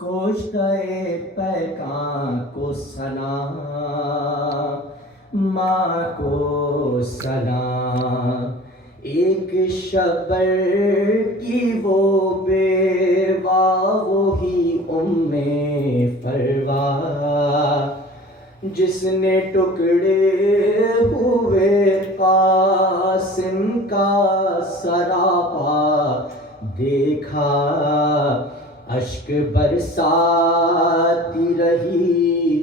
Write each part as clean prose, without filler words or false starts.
कोश्ते पैकां को सलाम, माँ को सलाम। एक शबर की वो बेवा, वो ही उम्मे फरवा, जिसने टुकड़े हुए कासिम का सरापा देखा। अश्क बरसाती रही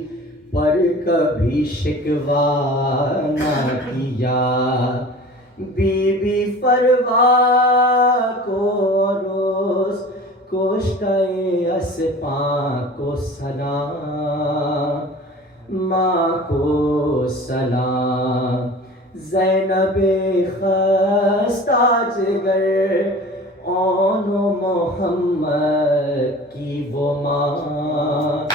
पर कभी शिकवा न किया। बीबी फरवा को रोज कोश्ते अस्पां को सलाम, माँ को सलाम। ज़ैनबे खस्ता जिगर ओनो मोहम्मद की वो माँ,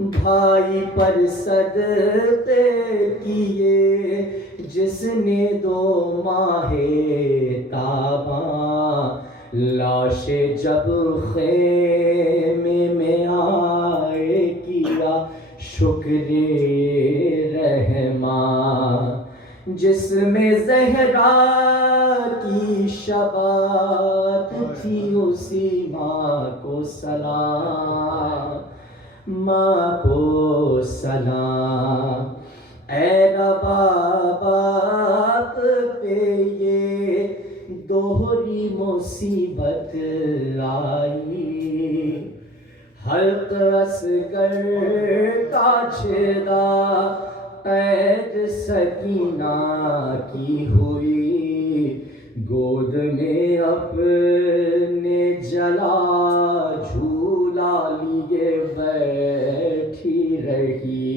भाई पर सदक़े किए जिसने 2 माहे ताबा। लाशे जब खेमे में आए किया शुक्रे रहमा, जिसमें ज़हरा की शबात थी उसी माँ को सलाम, माँ को सलाम। ऐ बाप पे ये दोहरी मुसीबत आई, हल्क असगर का छेदा कैद सकीना की हुई। गोद में अपने जला झूला लिए बैठी रही।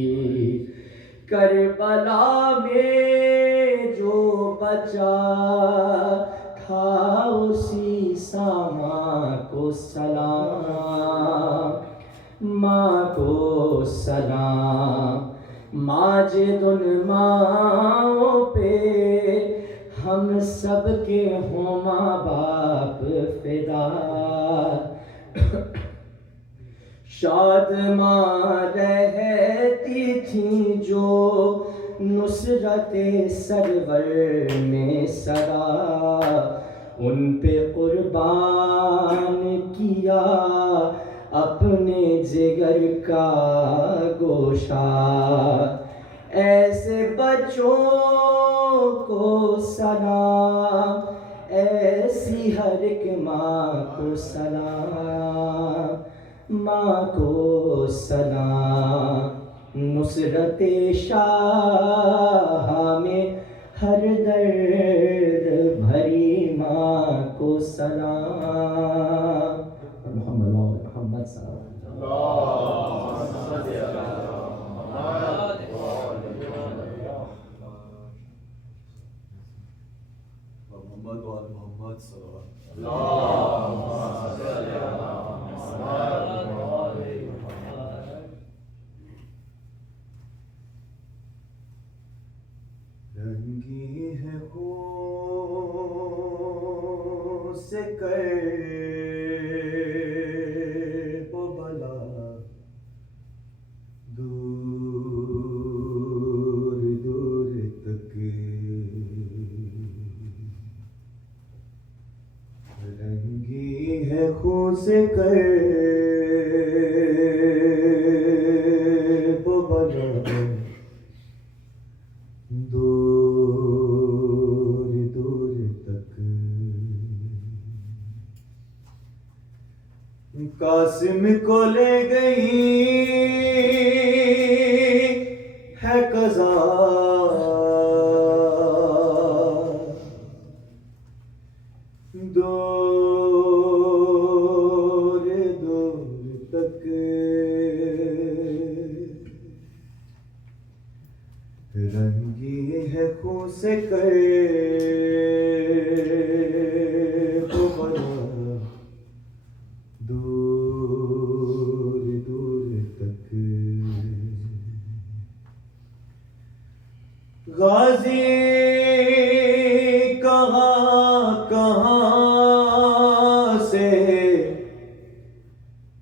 करबला में जो बचा था उसी सामा को सलाम, माँ को सलाम। माजिदुन माओ पे हम सब के हों माँ बाप फिदा। शाद माँ रहती थी जो नुसरते सरवर में सदा, उन पे कुर्बान किया अपने जिगर का गोशा। ऐसे बच्चों को सलाम, ऐसी हर एक माँ को सलाम, माँ को सलाम। नुसरते शाह में हर दर्द भरी माँ को सलाम। मोहम्मद सल्लल्लाहु रंगी है खून से कर्ब बला, दूर दूर तक। रंगी है खून से कर्ब बला, दूर दूर तक। कासिम को ले गई है कज़ा, दूर दूर तक। रंगी है खून से कर्ब बला, दूर दूर तक। गाजी कहाँ कहाँ से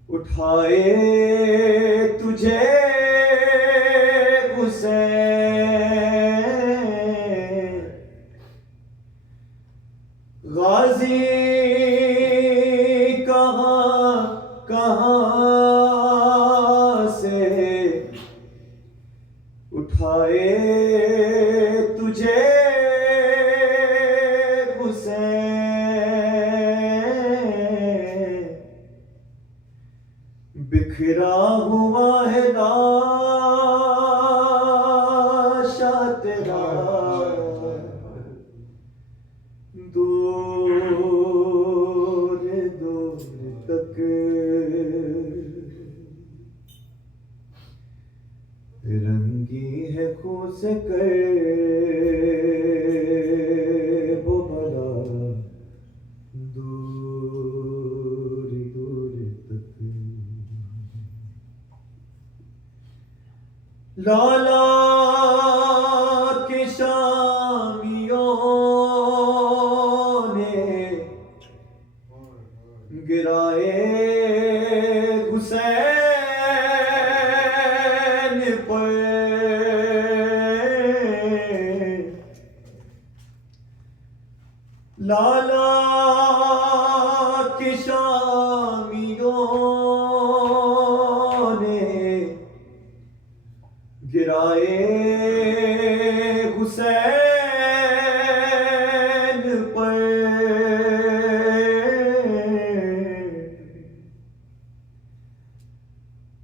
उठ उठाए तुझे हुसैन गाजी कहाँ कहाँ से उठाए तुझे हुसैन बिखरा हुआ है लाशा तेरा दूर दूर तक रंगी है खून से कर वो भला दूर दूर तक लाला के शामियों ने गिराए हुसैन पर लाला के शामियों ने गिराए हुसैन पर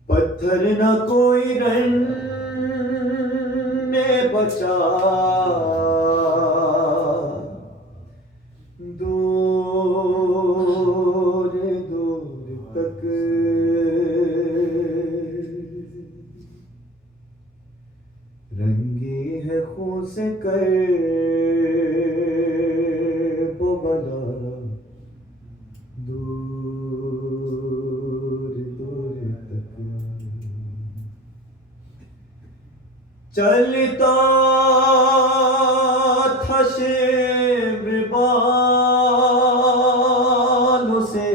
पत्थर न कोई रन ने बचा दूर दूर तक रंगी है खून से कर वो भला दूर दूर तक चलता था शिब्र बालों से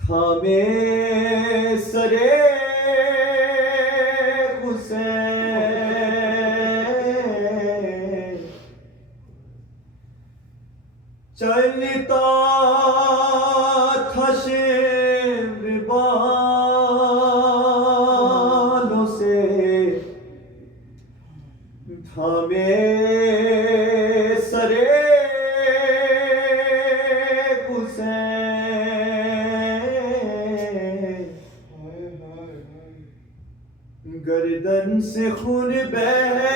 थामे सरे हुसैन चलता था शिब्र बालों से थामे सरे हुसैन गर्दन से खून बहता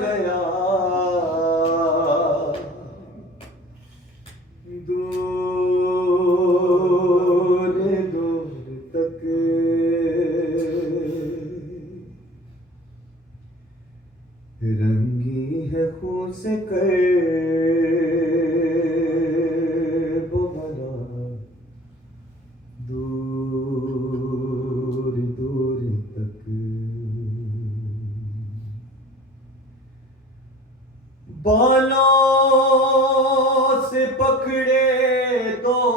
गया दूर दूर तक रंगी है खून से कर वो भला दूर दूर तक बालों से पकड़े दौड़ते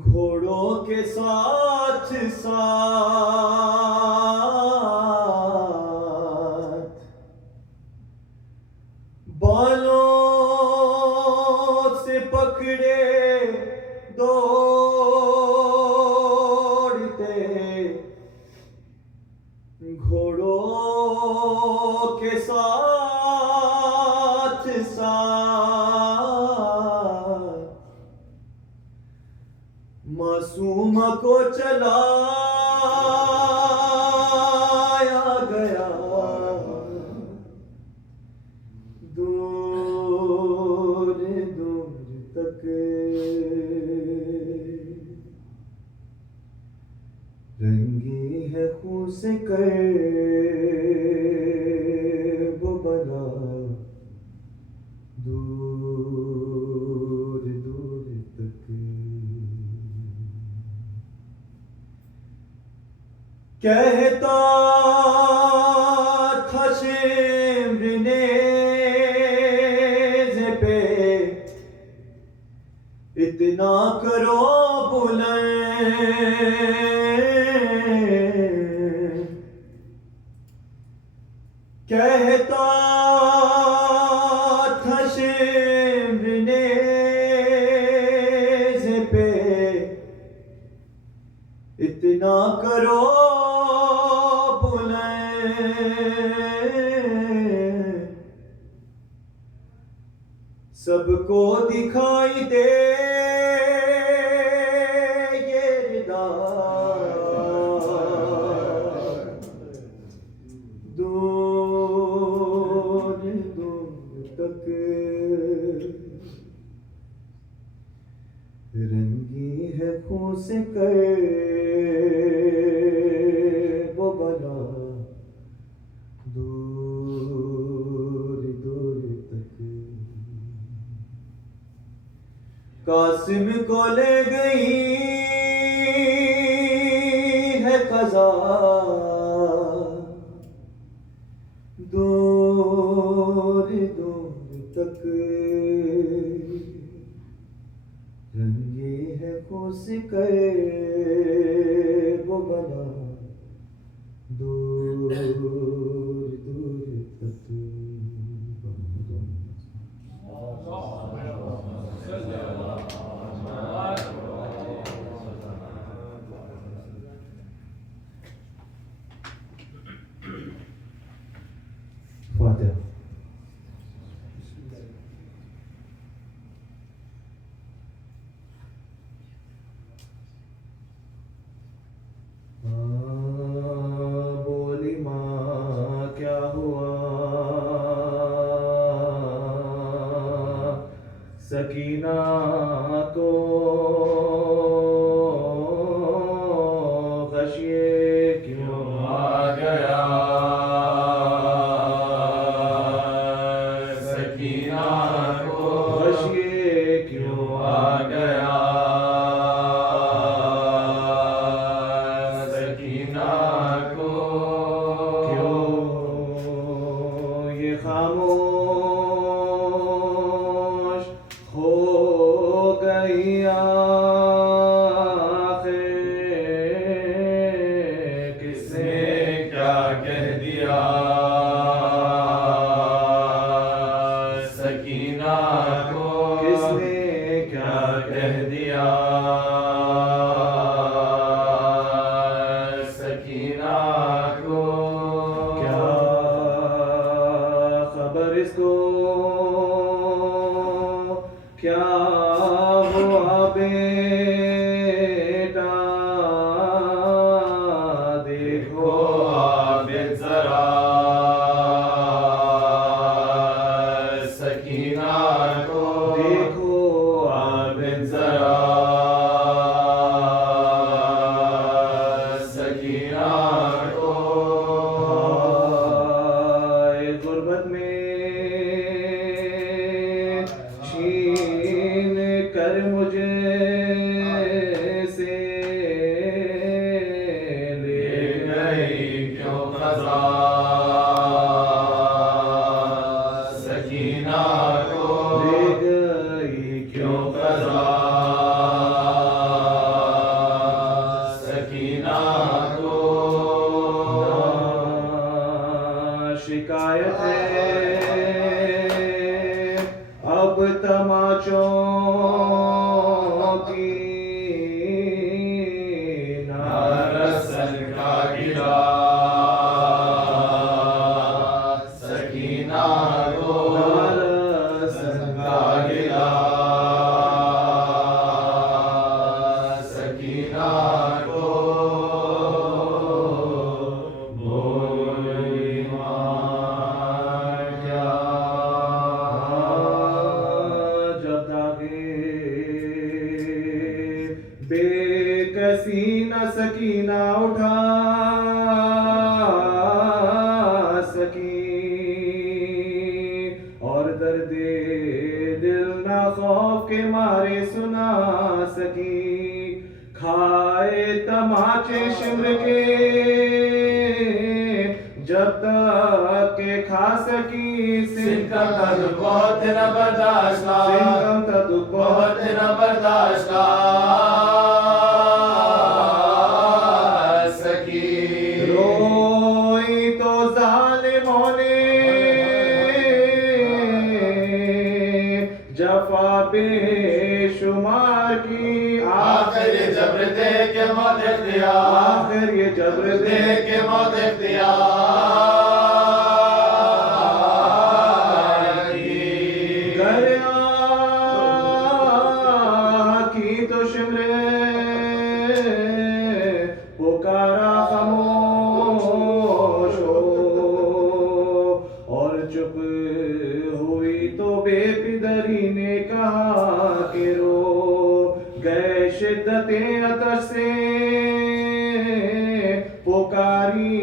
घोड़ों के साथ साथ बालों से पकड़े दौड़ते घोड़ों के साथ साथ मासूम को चलाया गया दूर दूर तक रंगी है खून से कर वो भला दूर दूर तक कहता था शिम्र ने इतना करो बुलंद, कहता था शिम्र नेज़ पे, इतना करो बुलंद, सबको दिखाई दे ये रिदा, दूर दूर तक रंगी है खून से कर वो बला, दूर दूर तक। कासिम को ले गई है कज़ा, दूर दूर तक रंगी है खुश कर वो बला, दूर दूर तक। फातिहा। बोली माँ क्या हुआ, सकीना को ख़शिये क्यों आ गया, सकीना को ख़शिये क्यों आ गया, खामोश हो गई आँखें, किसने क्या कह दिया, सकीना को किसने क्या कह दिया, सकीना को क्या खबर इसको, क्या हुआ बेटा, देखो आप जरा, सकीना को देखो आप जरा, सकीना को गुर्बत में छीन कर मुझे से ले गई क्यों क़ज़ा, सकीना को ले गई क्यों क़ज़ा, सकीना को शिकायत है अब तमाचों की, ना रसल का गिला, सकीना को ना रसल का गिला, सकीना को बोली माँ क्या, बेकसी न सकीना उठा सकी, और दर्दे दिल न खौफ के मारे सुना सकी, खाए तमाचे शिम्र के जब तक के खा सकी सिंकम तदु बहुत न बर्दाश्त सिंकम तदु बहुत न बर्दाश्त सकी रोई तो जालिमों ने जफा बेशुमार की आखिर ये जबर दे के मौत इख्तियार आखिर ये जबर दे दे के मौत इख्तियार गया की तो शिमरे पुकारा खामोश हो और चुप हुई तो बेपिदरी ने कहा कि रो गए शिद्दते अतश से पुकारी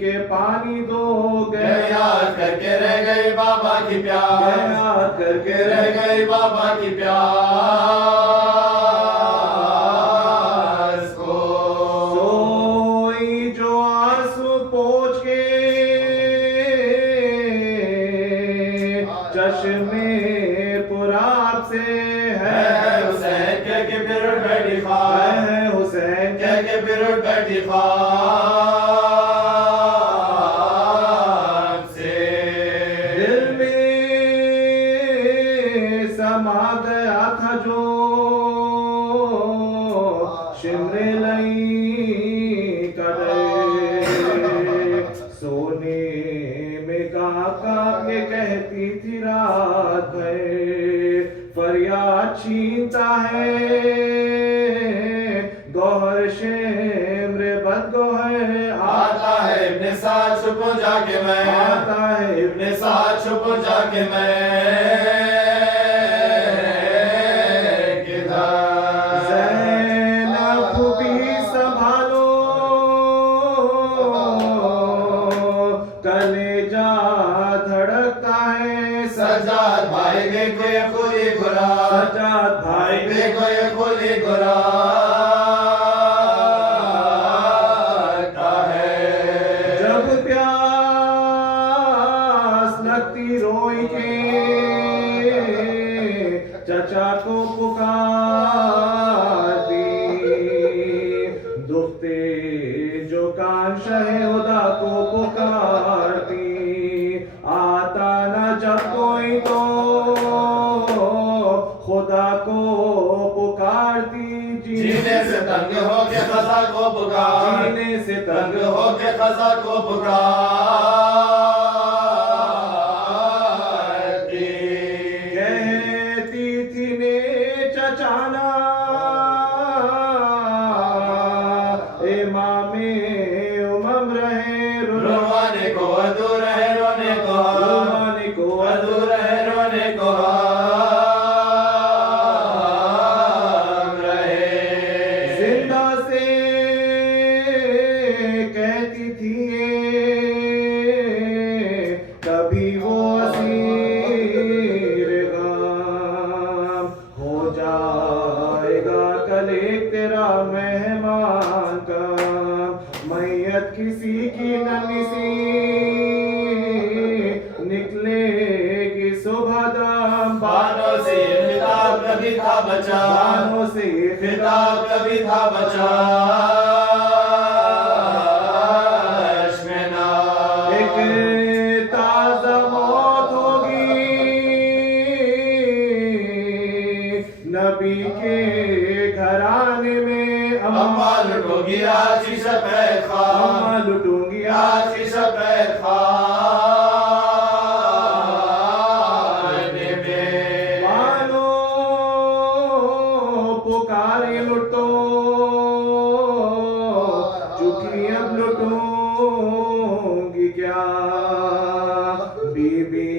के पानी दो गए याद करके रह गई बाबा की प्यार याद करके रह गई बाबा की प्यास को सोई जो आंसू पोंछ के चश्मे पुराब से है हुसैन के बिरुद बैठी ख्वाब है हुसैन के बिरुद बैठी ख्वाब से दिल में समा गया था जो शिमरे लई कदे सोने में काका के कहती थी रात भर फरियाद छीनता है गौहर शेमरे बदगोहर आता है इब्ने साथ छुप जाके मैं आता है इब्ने साथ छुप जाके मैं किधर ज़ैनब भी संभालो कलेजा धड़कता है सजाद भाई देखो ये खुली गुरा सजाद भाई भाई देखो ये खुली गुरा जब प्यास लगती रोई के चचा को पुकारती दुखते जो कान शहदा को पुकारती आता न जब कोई तो खुदा को पुकारती जीने से तंग हो के खजा को पुकार जीने से तंग तंग हो के खजा को पुकारती कहती थी ने चचाना इमामे उमम रहे रोने को अधूर है रोने को रुमाने को अधूर है रोने को हम रहे जिंदा से कहती थी कभी वो असीर गाम हो जाएगा कल एक तेरा मेहमान का मैयत किसी की नमी सी निकलेगी सुबह दम बानों से ये खिताब कभी था बचा बानों से ये खिताब कभी था बचा अश्मेना एक ताजा मौत होगी नबी के घराने में अम्मा लुटोगी आज ही सफेद अम्मा खान लुटूंगी आज ही सफेद खाने में मानो पुकारे लुटो चुकी अब लुटूंगी क्या बीबी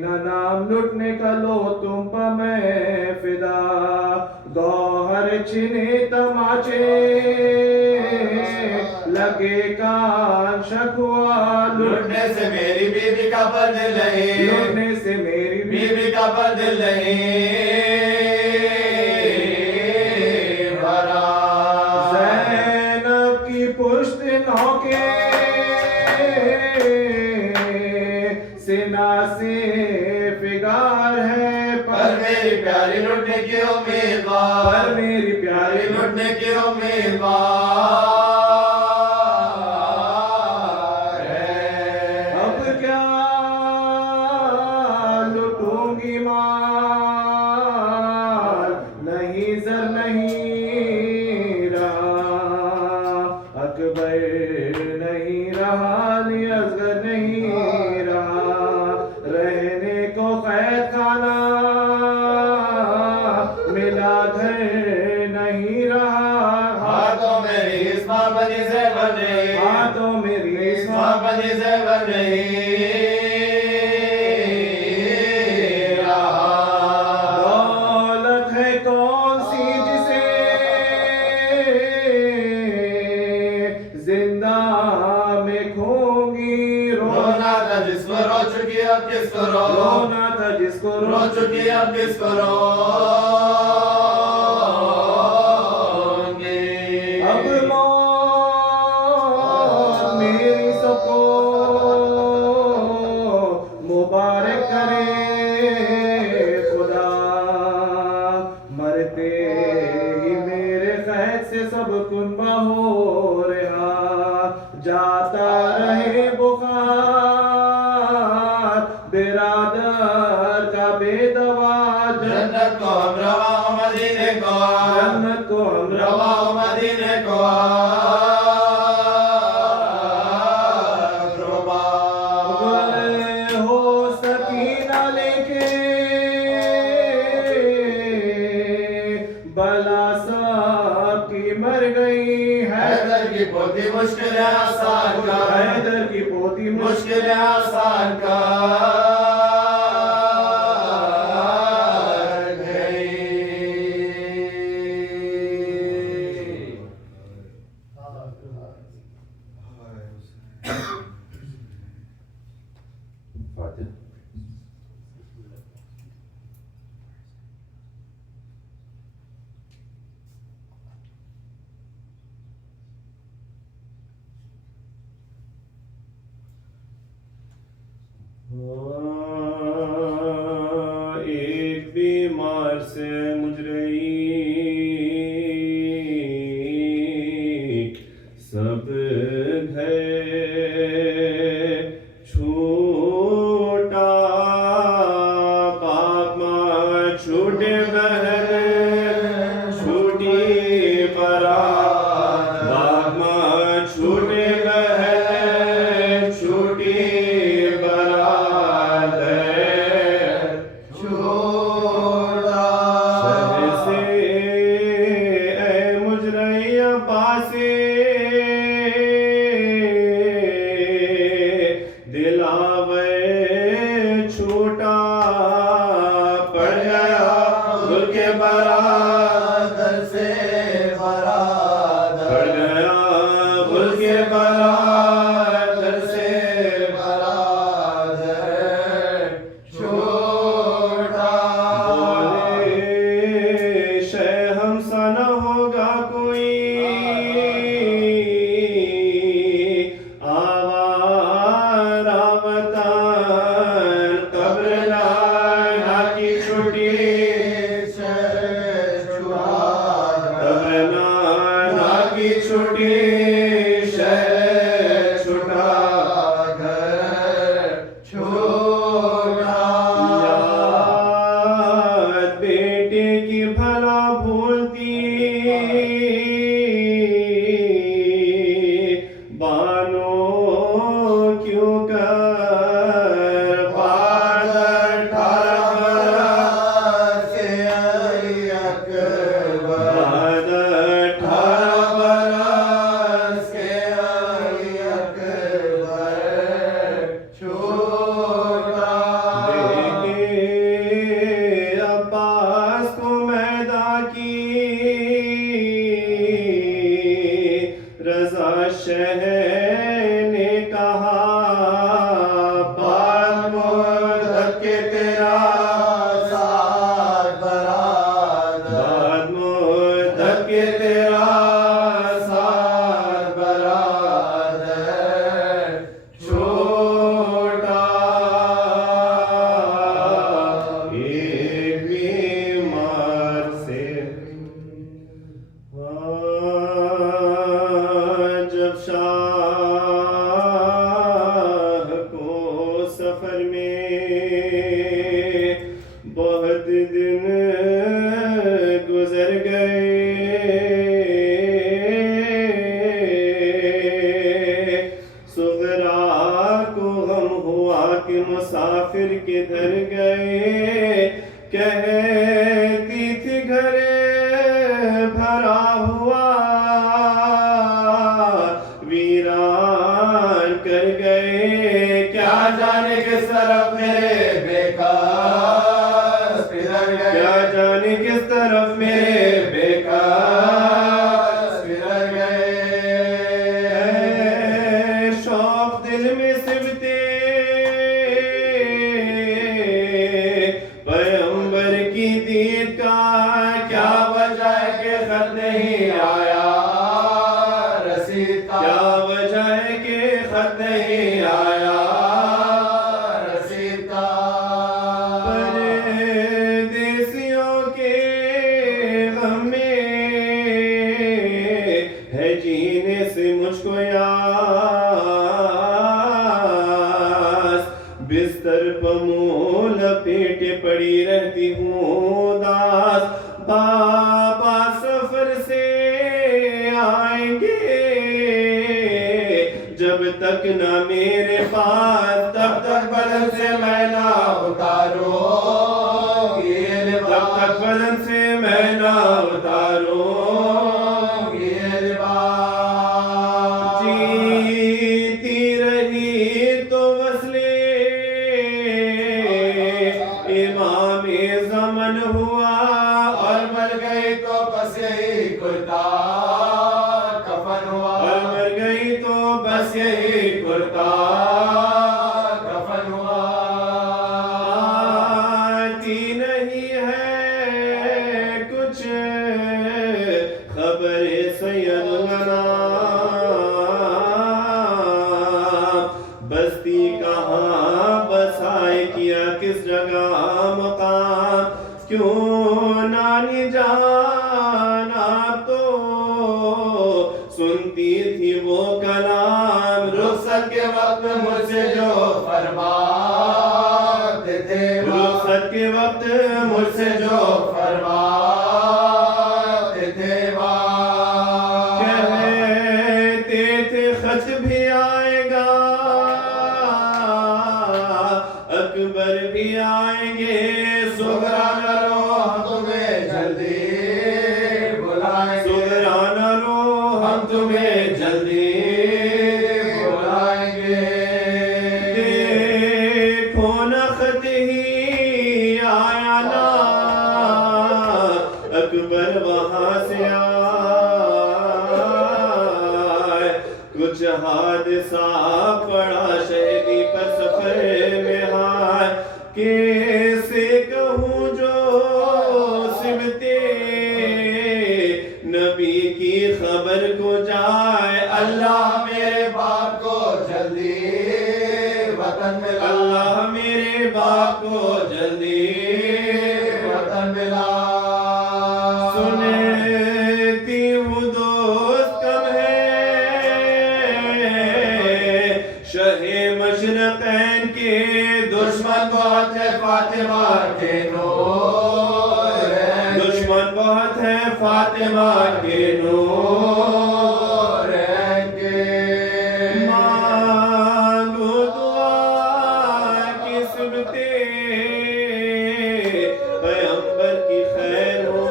न नाम लुटने का लो तुम पर मैं फिदा गौहर छिने तमाचे लगे कान शकुआ लुटने से मेरी बीवी का बदल नहीं लुटने से मेरी बीवी का बदल नहीं भरा ज़ैनब की पुश्त नौके प्यारी लुटने की उम्मीदवार, पर मेरी प्यारी लुटने की उम्मीदवार है। अब क्या लुटूंगी माल, नहीं जर नहीं रहा अकबर, नहीं रहा असगर नहीं रहा, रहने को कैद खाना मिला घर नहीं रहा। हाथों मेरी इस बाबरी से बने, हाथों मेरी इस बाबरी से बने दौलत है कौन सी जिसे जिंदा में खोगी। रोना था जिसको रो चुकी अब किसको रोना था जिसको रो चुकी अब किसको रोंगे। अब मौत मेरी सबको मुबारक करे खुदा, मरते ही मेरे कैद से सब कुनबा हो रहा, जाता रहे बुखार बिरादर का बेदवा। जन्नत को हम रवाओ मदीने को, जन्नत को हम रवाओ मदीने को हो सकीना लेके बला साहब की मर गई है। हैदर की पोती मुश्किल आसान का, हैदर की पोती मुश्किल आसान का एक बीमार से मुजरई सब घर छूटा, बाप माँ छूटे बहन छूटी बरात, बाप माँ छूटे बहन छूटी बरात छोड़ा से ऐ मुजरैया पासे दिलावे छूटा, पड़ गया गुल के बरादर से बरादर, पड़ गया गुल के बरादर से बरादर छोड़ा। बोले शह हमसा न होगा कोई, आवारा वतन कब्र लाना की छुट्टी, कब्र लाना की छुट्टी शह छुटा याद बेटे की भला भूलती, बानो क्यों कर बादल बादल देखे अब्बास को मैदा की रजा शह ने कहा, बात मोहब्बत के तेरा बात मोहब्बत के तेरा साथ बरादर छोटा। एक बीमार गए। कहती थी घर भरा हुआ वीरान कर गए। क्या जाने किस तरफ मेरे बेकार फिर गए। क्या जाने किस तरफ मेरे बेकार फिर गए। शौक दिल में सिमटे पैगंबर की दीद का क्या वजह के खत नहीं आया रसीद का। क्या वजह है कि खत नहीं आया रसीद का। परदेसियों के गम में है जीने से मुझको यास। बिस्तर पर मुंह लपेटे पड़ी रहती हूँ दास। बाबा सफर से आएंगे जब तक ना मेरे पास तब तक बदन से मैं ना उतारो ये तब लिबास। तक बदन से मैं ना उतारो ये लिबास। जीती रही तो वसले इमाम-ए ज़मन हुआ और मर गई तो बस यही कुर्ता कफन हुआ। और मर गई तो बस यही कुर्ता कफन हुआ। आती नहीं है कुछ खबर सैयद बस्ती कहाँ बसाए किया किस जगह मकाम। क्यों नानी जान आप तो सुनती थी वो कलाम। रुखसत के वक्त में मुझसे जो फरमाते थे रुखसत के वक्त मुझसे जो फरमाते थे कहते थे खत भी आएगा अकबर भी आएंगे। सुगराना रो हम तुम्हें जल्दी बुलाएंगे। सुगराना रो हम तुम्हें जल्दी बुलाएंगे। देखो न खत ही आया ना अकबर वहां से आए। कुछ हादसा पड़ा शहीदी पर सफर में हाय। कैसे कहूँ जो सिमते नबी की खबर को जाए। अल्लाह मेरे बाप को जल्दी वतन मिला। अल्लाह मेरे बाप को जल्दी वतन मिला। सुनती हूँ दोस्त कम है शहे मशरक़ैन के दुश्मन बहुत है फातिमा के नूर हैं। दुश्मन बहुत है फातिमा के नूर रहेंगे। मांगो दुआ की सुनते पैगंबर की खैर हो।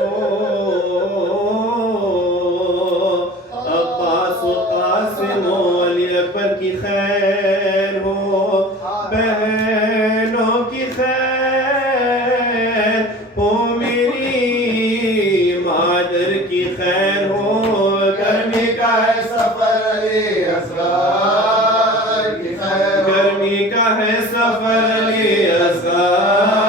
अब्बास व कासिम व अली अकबर की खैर हो। बहनों की खैर हो मेरी मादर की खैर हो। गर्मी का है सफर अली असगर की खैर हो। गर्मी का है सफर अली असगर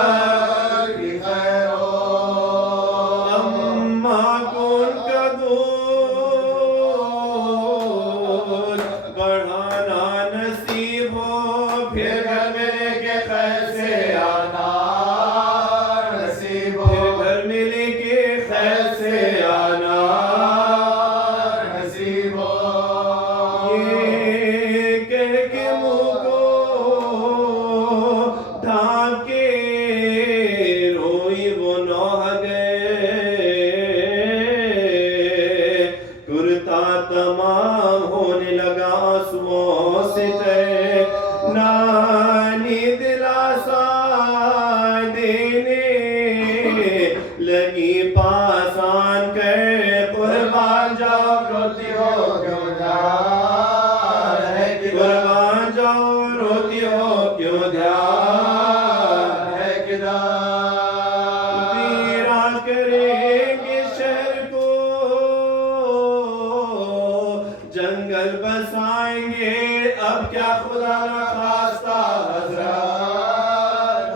वीरा करेंगे शहर को, जंगल बसाएंगे अब क्या खुदा न खास्ता हजरत,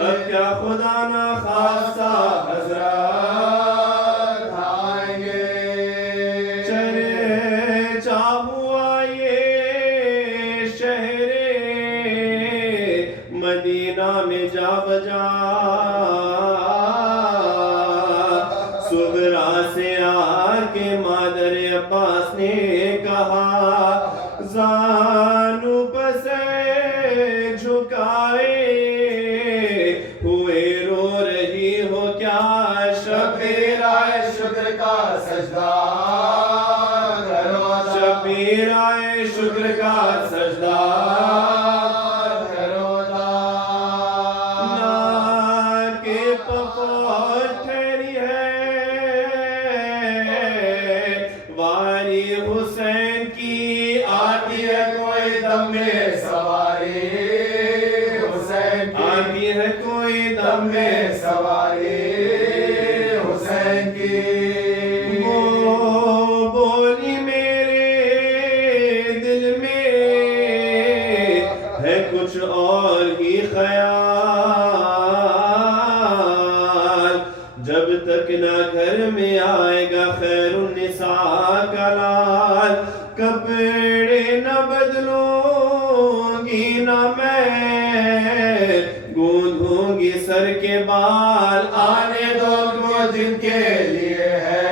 अब क्या खुदा न खास्ता हजरत आएंगे। चले चाहुआ ये शहरे मदीना में जा बजा, सुगरा से आके मादर अब्बास ने कहा, जानू बसे झुकाए हुए रो रही हो क्या, शबीरा शुक्र का सजदा करो अदा, शबीरा शुक्र का सजदा करो अदा। ना के पपोर ठहरी है वारी हुसैन की, आती है कोई दम में सवारी हुसैन की, आती है कोई दम दम में में सवारी हुसैन की। वो बोली मेरे दिल में है कुछ और ही ख्याल, जब तक ना घर में आएगा खैरुन्निसा का लाल, कपड़े न बदलूंगी ना मैं, गूंधूंगी सर के बाल, आने दो उनको जिनके लिए है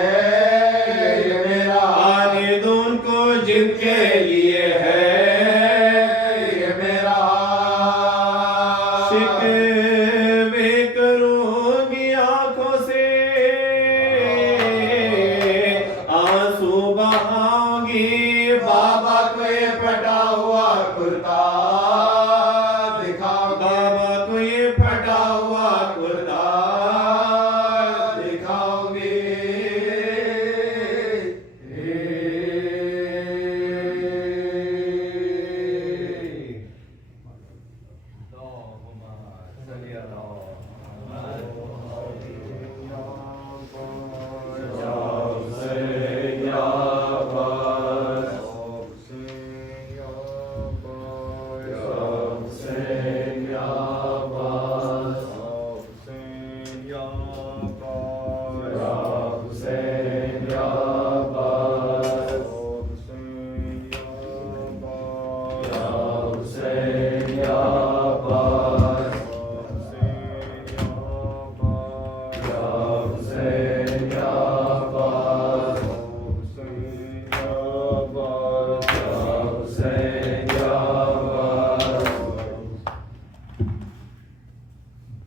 ये मेरा, आने दो उनको जिनके लिए है ये मेरा। शिकवे करूंगी आंखों से, आंसू बहाऊंगी बाबा को ये फटा हुआ कुर्ता दिखाओ, बाबा को ये फटा हुआ कुर्ता दिखाओगे।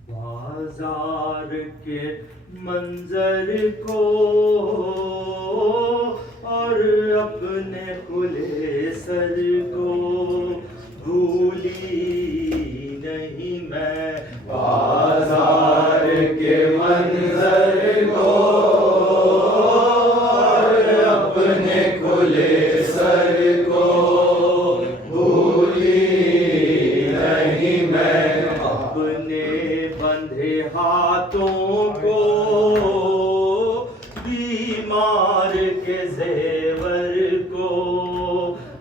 बाजार के मंजर को और अपने खुले सर को भूली नहीं मैं, बाजार के मंजर को और अपने खुले सर को भूली नहीं मैं, अपने बंधे हाथों को बीमार के जेवर को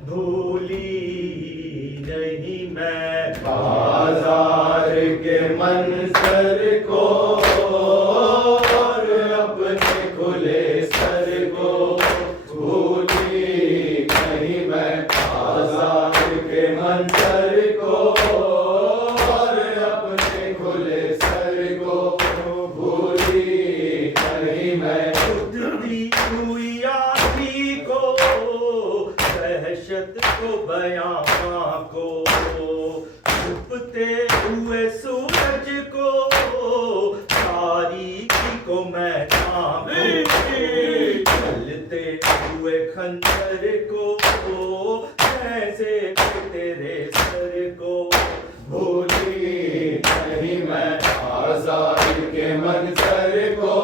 भूली नहीं मैं, बाजार के मंजर को और अपने खुले सर को भूली नहीं मैं, बाजार के मंजर को और अपने खुले सर को भूली नहीं मैं, उतरती हुई आँधी को दहशत को बयां को छुपते हुए सूरज को तारीकी को मैं चलते हुए खंजर को ऐसे तेरे सर को भूली नहीं मैं, आजाद के मंजर को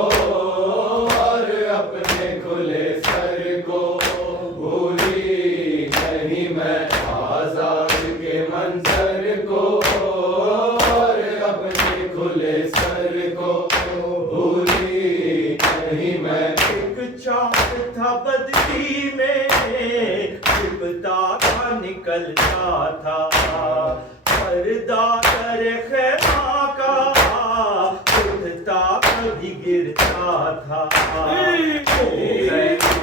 और अपने खुले सर को भूली नहीं मैं, आजाद के मंजर को और अपने खुले सर को भूली नहीं मैं। एक चाँद था बदली में चिपता था निकलता था, पर्दा कर खैमा का उठता कभी गिरता था।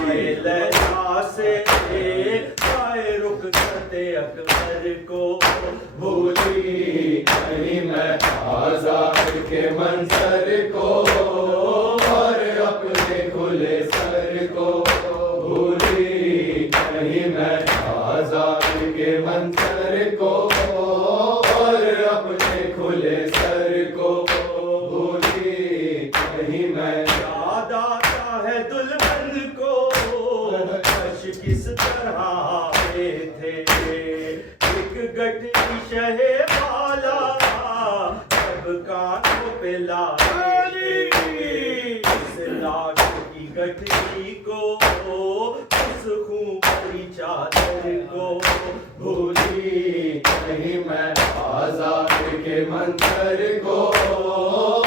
लैला से आए रुखसते अकबर को भूली नहीं मैं आजाद के मंजर को और अपने खुले सर को भूली नहीं मैं आजाद के मंजर को और अपने खुले सर को भूली नहीं मैं। याद आता है दुल्हन को कश किस तरह आए थे, एक गठरी शहे वाला जब कानों पे लाए थे। इस लाश की गठरी को उस खून भरी चादर को भूली नहीं मैं आजाद के मंजर को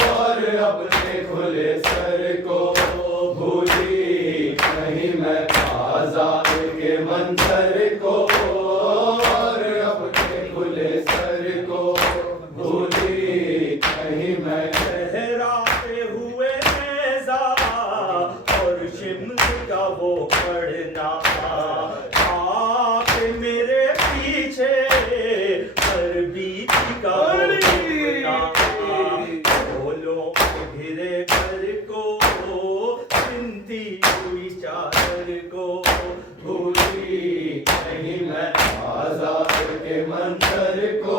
और अपने खुले सर को भूली नहीं मैं आजाद के मंजर को और अपने खुले सर को भूली नहीं मैं। लहराते हुए नेज़ा और शिमले का वो पढ़ना, आप मेरे पीछे हर बीच का वो घूमना। बोलो घिरे घर को चिंती हुई चादर को भूली नहीं मैं आजाद के मंजर को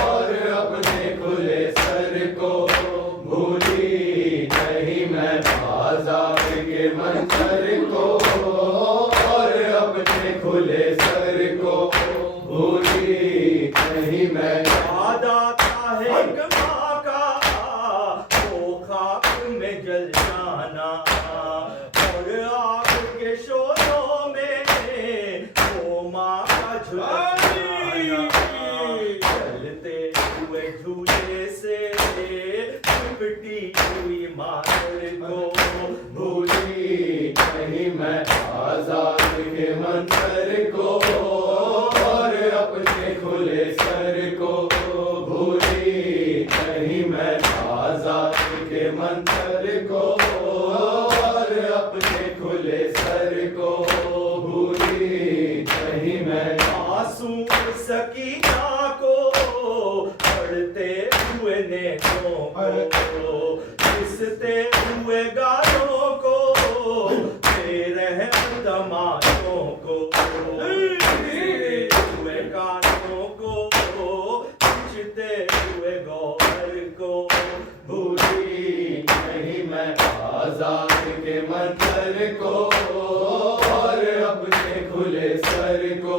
और अपने खुले सर को भूली नहीं मैं आजाद के मंजर को और अपने खुले सर को भूली नहीं मैं। याद आता है एक माँ का वो खाक में जल जाना और आग के शोरों में वो माँ का झुलस जाना। चलते हुए झूले से लिपटी हुई मातर को भूली नहीं मैं आजाद के मंजर को और अपने खुले सर को भूली नहीं मैं आजाद के मंजर को और अपने खुले सर को भूली नहीं मैं। मासूम सकीना को पढ़ते हुए नेकों को किसते हुए गालों को बेरहम तमाशों को हुए कानों को खींचते हुए गौहर को भूली नहीं मैं आजाद के मंजर को और अपने खुले सर को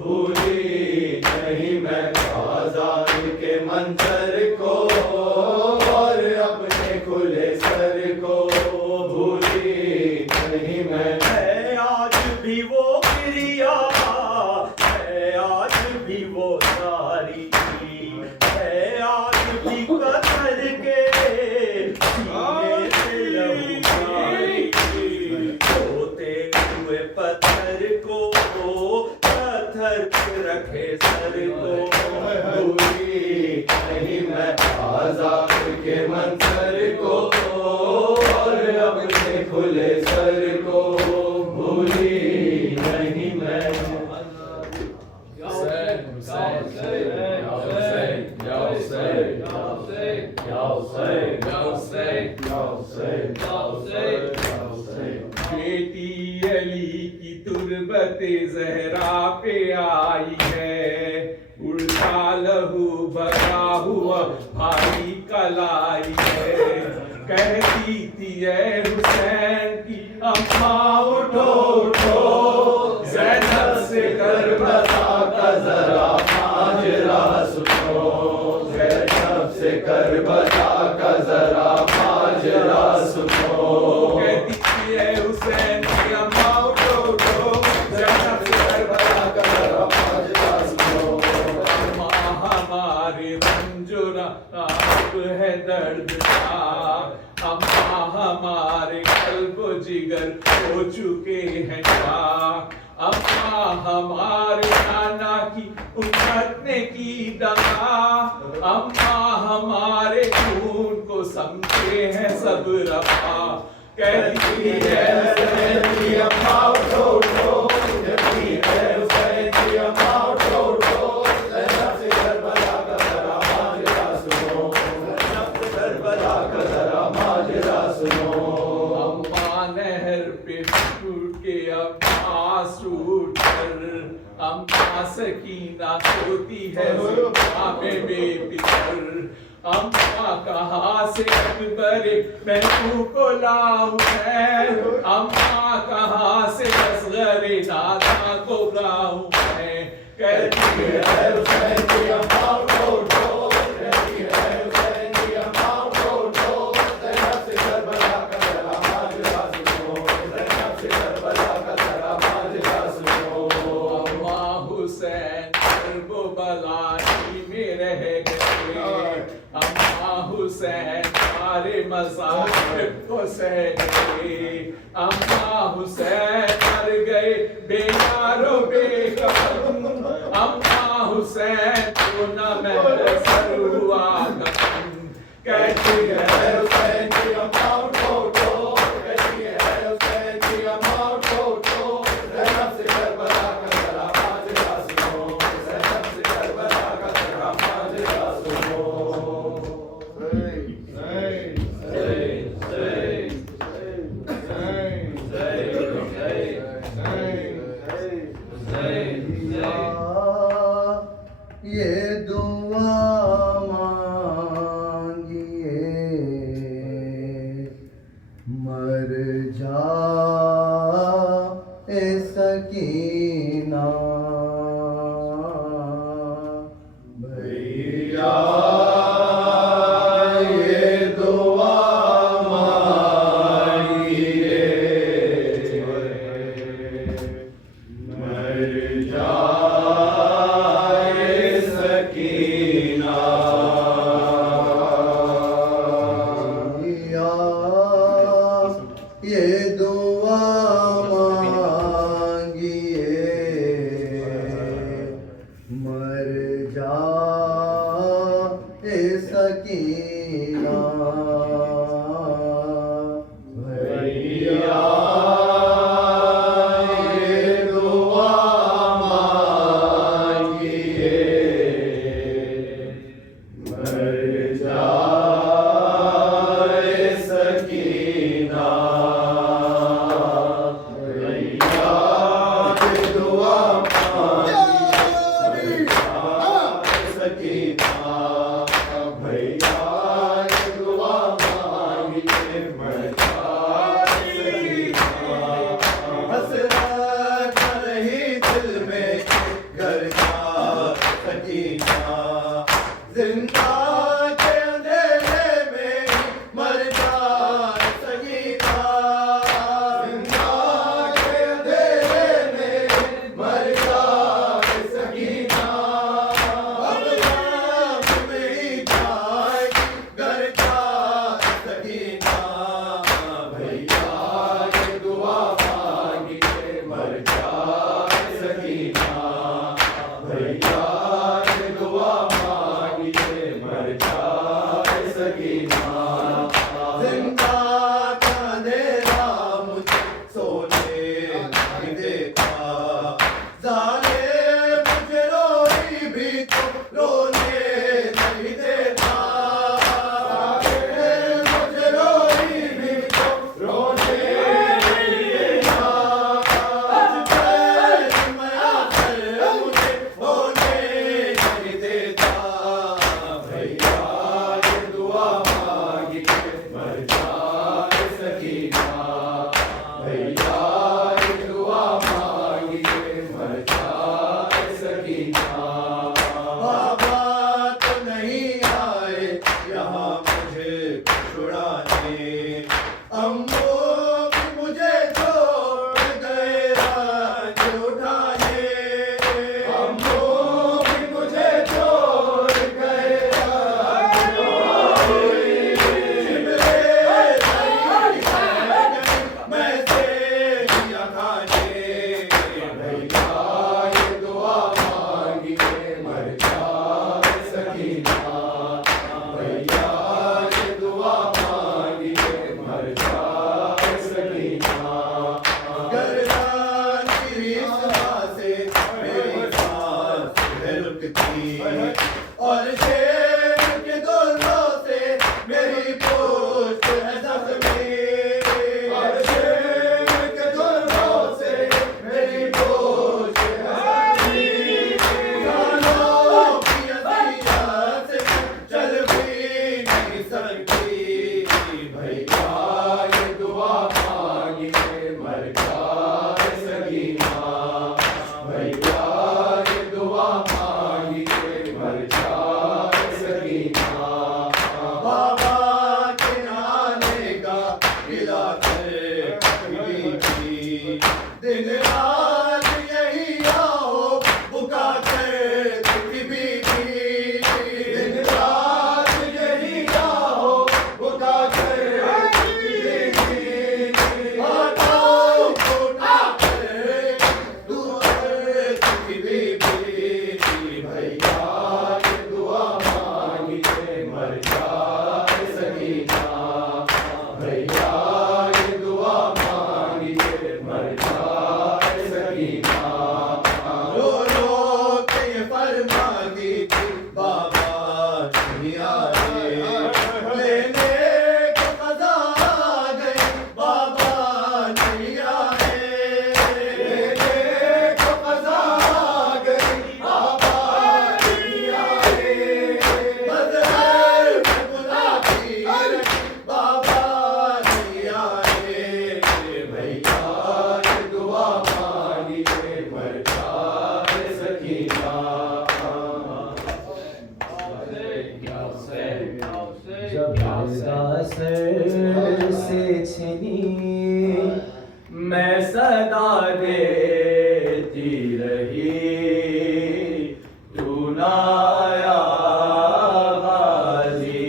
भूली नहीं मैं आजाद के मंजर को और अपने खुले सर को भूली नहीं मैं। है आज भी वो क्रिया, है आज भी वो सारी, है आज भी कतर के सीने से लहू जारी। होते हुए पत्थर को पत्थर पे रखे सर को भूली नहीं मैं आजाद के मंजर को और अपने खुले सर को भूली नहीं मैं। बेटी अली की तुरबत जहरा पे आई है, उड़ता लहू भरा हुआ भाई कलाई है। कहती थी ऐ हुसैन की अम्मा उठो उठो, ज़ैनब से करबला का जरा माजरा सुनो, ज़ैनब से करबला का जरा माजरा सुनो। कहती थी ऐ हुसैन की अम्मा उठो उठो, ज़ैनब से करबला का जरा माजरा सुनो। माँ हमारे मंजूरा आप है है दर्द का। अम्मा हमारे कल्ब जिगर हो चुके हैं क्या। अम्मा हमारे नाना की उम्मत ने की दगा। अम्मा हमारे खून को समझे हैं सब रफा। कहती है हुसैन की अम्मा उठो उठो, कहती है हुसैन की अम्मा उठो उठो, ज़ैनब से करबला का ज़रा माजरा सुनो, ज़ैनब से करबला का ज़रा माजरा सुनो। अम्मा नहर पे टूट के अम्मा टूट कर, अम्मा सकीना सोती है सुबह में बेफिक्र। अम्मा कहाँ से अकबर महबूब को लाऊं मैं, अम्मा कहाँ से असगर नादा को लाऊं मैं। कहती है हुसैन की अम्मा उठो उठो, कहती है हुसैन की अम्मा उठो उठो, ज़ैनब से करबला का ज़रा माजरा सुनो, ज़ैनब से करबला का ज़रा माजरा सुनो। अम्मा हुसैन करबलानी में रह गए, अम्मा हुसैन सारे मसाइब को सह गए। अम्मा हुसैन मर गए बेयारो बेगम, अम्मा हुसैन को न महसर हुआ कफन। कहती है हुसैन की अम्मा उठो उठो, कहती है हुसैन की अम्मा उठो उठो, ज़ैनब से करबला का ज़रा माजरा सुनो, ज़ैनब से करबला का ज़रा माजरा सुनो। ये दुआ मांगिए मर जाए सकीना भैया, ये दुआ मांगिए मर जाए सकीना। ये दुआ मांगिए मर जाए सकीना भैया, ये दुआ मांगिए मर जाए सकीना भैया, ये दुआ मांगिए सकीना भैया, ये दुआ मांगिए मर जाए सकीना। हसरत नहीं दिल में घर का सकीना, जिंदा के अंधेरे में मर जाए सकीना, जिंदा के अंधेरे में मर जाए सकीना। अब रात में ही जाएगी घर का सकीना भैया, ये दुआ मांगिए मर जाए सकीना भैया, ये दुआ मांगिए मर जाए सकीना। जिंदा का अंधेरा मुझे सोने नहीं देता, जालिम मुझे रोई भी तो रोने नहीं देता, जालिम मुझे रोई भी तो रोने नहीं देता। आज मैं आकर मुझे होने नहीं देता भैया, ये दुआ मांगिए मर जाए सकीना भैया, ये दुआ मांगिए मर जाए सकीना। बाबा तो नहीं आए यहाँ मुझे छुड़ाने, अम्मू भी मुझे छोड़ गए राज उठाने, अम्मू भी मुझे छोड़ गए राज उठाने। सकीना भैया ये दुआ मांगिए मर जाए सकीना रो रो के ये फरमाती थी बाबा नहीं आए लेने को कज़ा आ गई बाबा नहीं आए लेने को कज़ा आ गई बाबा नहीं आए मज़हर में बुलाती रही बाबा नहीं आए भैया ये दुआ मांगिए मर जाए सकीना जब सर से छिनी मैं सदा देती रही तू ना आया गाजी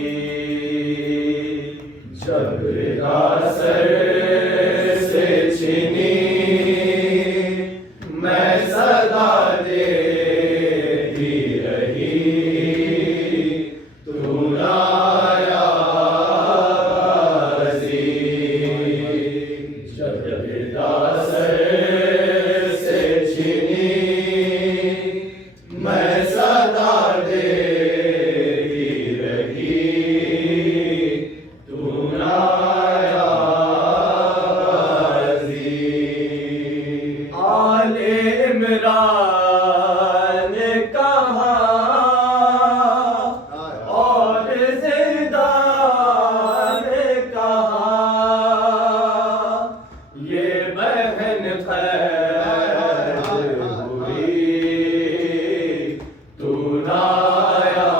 जब सर से छिनी मैं सदा देती रही तू ना आया गाजी जब सर से छिनी मैं सदा देती रही तू ना आया गाजी आले इमरान ने कहा और जिंदा ने कहा ये बहन खैर हुई तू ना आया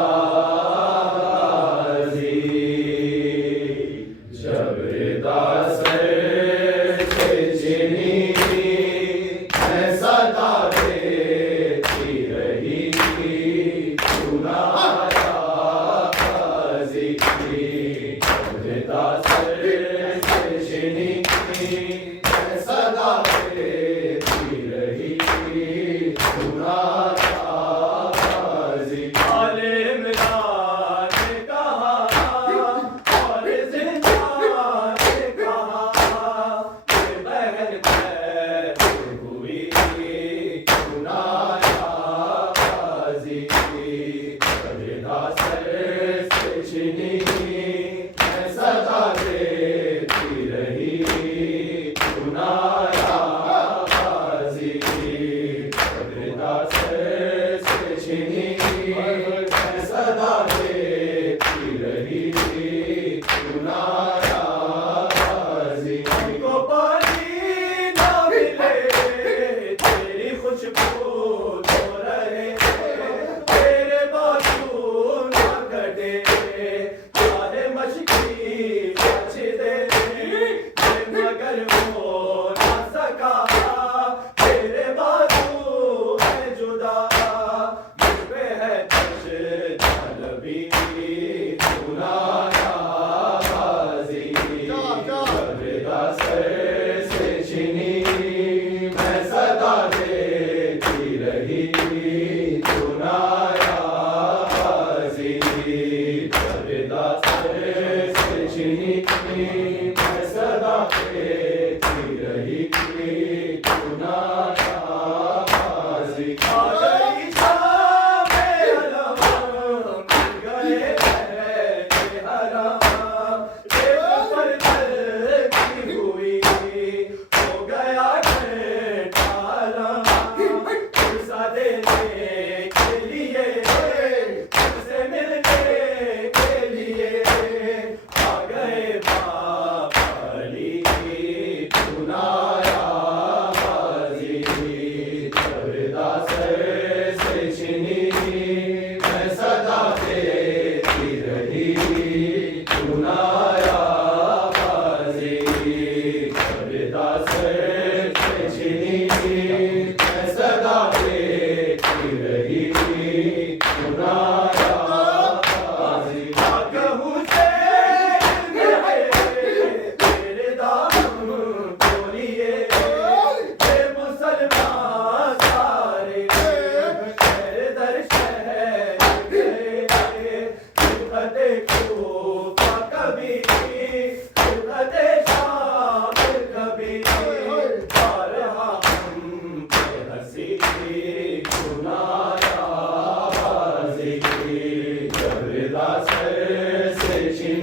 गाजी जब सर से छिनी मैं सदा देती रही तू ना आया गाजी जब सर से छिनी मैं सदा देती रही तू ना आया गाजी आले इमरान ने कहा और जिंदा ने कहा ये बहन खैर हुई तू ना आया गाजी सर से छिनी मैं सदा देती रही तू ना आया गाजी सर से छिनी मैं सदा देती रही तू ना आया गाजी हमको पानी ना मिले तेरी खुशबू तो रहे तेरे बाजू ना कटे चाहे मशकी बच दे मगर हो ना सका तेरे बाजू है जुदा मुझ पे है तशबी तू ना आया गाजी सर से छिनी मैं सदा देती रही तू ना आया गाजी सर से छिनी मैं सदा देती रही तू ना आया गाजी आ गई शाम अलम मिल गए बहने हरम पर की हुई हो गया टालम फुर्सा देने के लिए तुझसे मिलने के लिए आ गए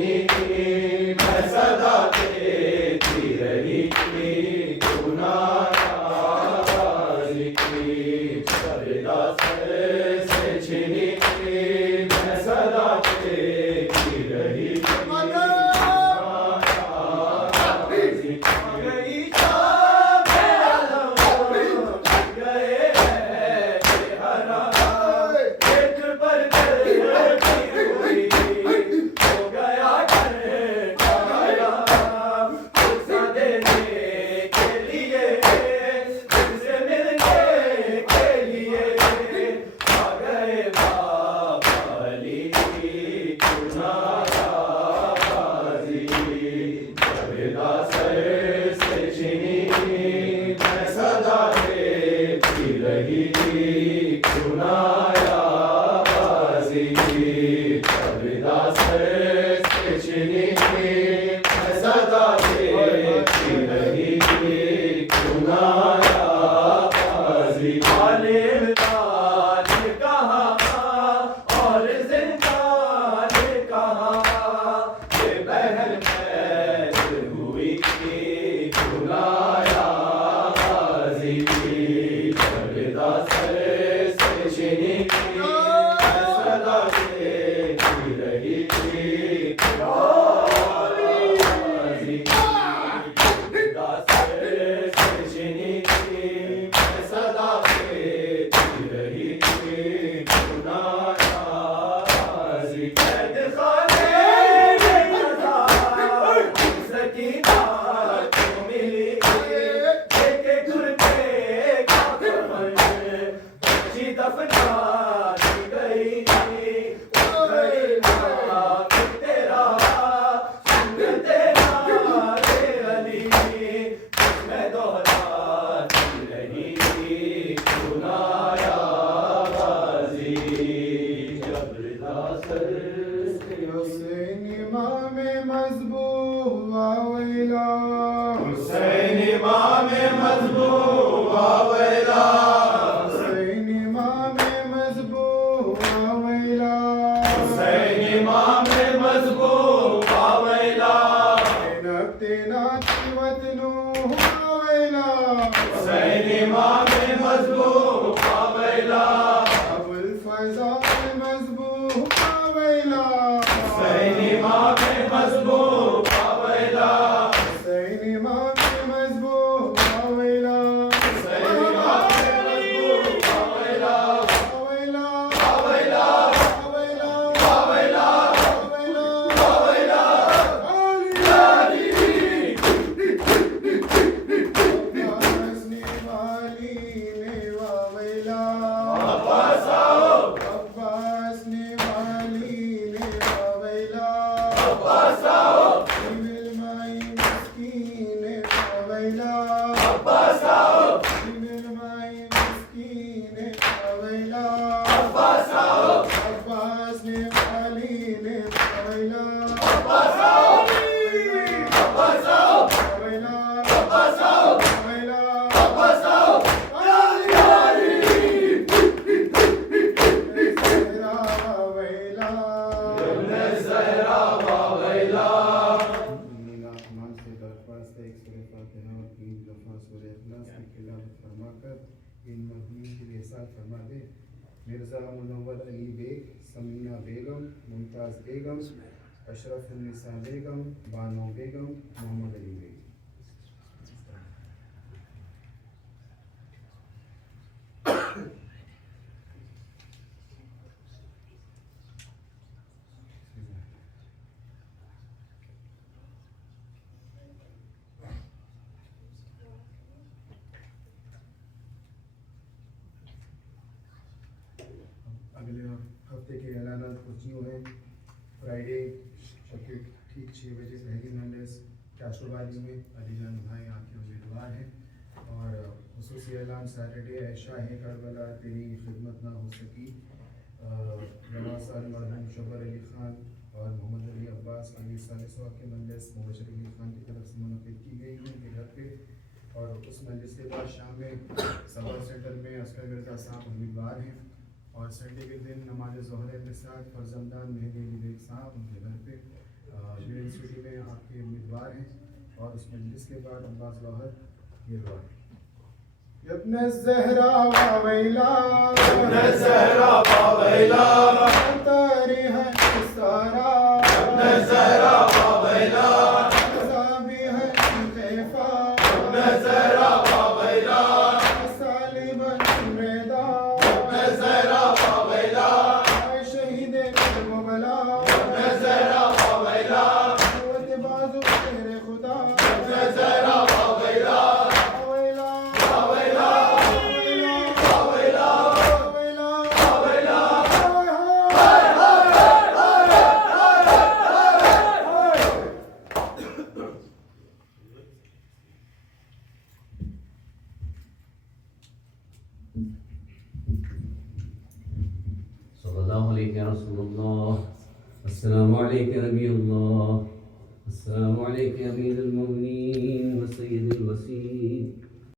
सजनी मैं सदा देती रही तू नाराज़ी पर्दा सर से छिनी मैं सदा देती रही नाराज़ी गई शाम आलम गए हरा एक पर करती हुई हो गया घर आया गुस्सा देने के लिए तुझसे मिलने के लिए आ गए बाबा अली नाराज़ी पर्दा सर से छिनी मैं सदा देती रही नाराज़ी पर्दा सर से छिनी मैं सदा देती रही नाराज़ी आलिम ताज कहाँ और जिंदान कहाँ ये बहन पैद हुई नाराज़ी पर्दा सर से छिनी मैं सदा देती रही नाराज़ी पर्दा सर से छिनी मैं सदा देती रही नाराज़ी कैद खाने में नज़ार सकीना को मिली देखे कुर्ते का कफन अच्छी दफना दी गई तेरा संग तेरा रे अली मैं दोहराती रही नाराज़ी पर्दा सर से हुसैन इमाम मज़बूब वावैला हुसैन इमाम मज़बूब वावैला हुसैन इमाम मज़बूब वावैला हुसैन इमाम मज़बूब वावैला नक्ते नाती वतनु वावैला हुसैन इमाम मज़बूब वावैला अबुल फज़ल मज़बूब वावैला हुसैन इमाम मज़बूब वावैला हुसैन इमाम मज़बूब वावैला हुसैन इमाम मज़बूब वावैला वावैला वावैला वावैला वावैला वावैला वावैला अब्बास ने वाली ने वावैला अब्बास आओ अब्बास ने वाली ने वावैला अब्बास आओ सिविल माई मिस्कीन ने वावैला अब्बास आओ सिविल माई मिस्कीन ने वावैला अब्बास आओ अब्बास ने वाली ने वावैला अब्बास आओ अब्बास आओ वावैला अब्बास आओ वावैला अब्बास आओ ज़हरा वावैला ज़हरा वावैला रहमान से दरख्वास्त है एक सूरह फातिहा और 3 दफ़ा सूरह इखलास की तिलावत फरमाकर इन मज़मून के लिए इरशाद फरमा दे। मिर्ज़ा मुनव्वर अली बेग, समीना बेगम, मुमताज़ बेगम, अशरफुन्निसा बेगम, बानो बेगम, मोहम्मद अली बेग। अगले हफ्ते के ऐलानात कुछ यूँ हैं। फ्राइडे शक्ल ठीक 6 बजे पहली मंडस काशोवाली में अलीजान भाई आपके उम्मीदवार हैं। और खुसूसी ऐलान सैटरडे ऐशा है करबला तेरी खिदमत ना हो सकी जनासाल मरहूम शबर अली ख़ान और मोहम्मद अली अब्बास अली सालिसवा के मंडस मुबशर अली ख़ान की तरफ से मुनक़िद की गई है उनके घर पे। और उस मंडस के बाद शाम में सबर सेंटर में अस्कर गिरजा साहब उम्मीदवार हैं। और संडे के दिन नमाज ज़ोहर के साथ फरजंदान मेहदी अली बेग साहब उनके घर पे। यूनिवर्सिटी में आपके उम्मीदवार हैं और उस मजलिस के बाद अब्बास लाहौर ये दुआ यब्न ज़हरा वावैला यब्न ज़हरा वावैला तारी है सारा यब्न ज़हरा वावैला ज़ाबी है कैफा यब्न ज़हरा वावैला सालिबन रेदा यब्न ज़हरा वावैला शहीद करबला यब्न ज़हरा वावैला कुव्वत बाजू तेरे खुदा यब्न ज़हरा वावैला वावैला वावैला वावैला वावैला सल्लल्लाहु अलैहि या रसूलुल्लाह अस्सलामु अलैका नबीयुल्लाह अस्सलामु अलैका अमीरुल मोमिनीन व सय्यिदुल वसीय्यीन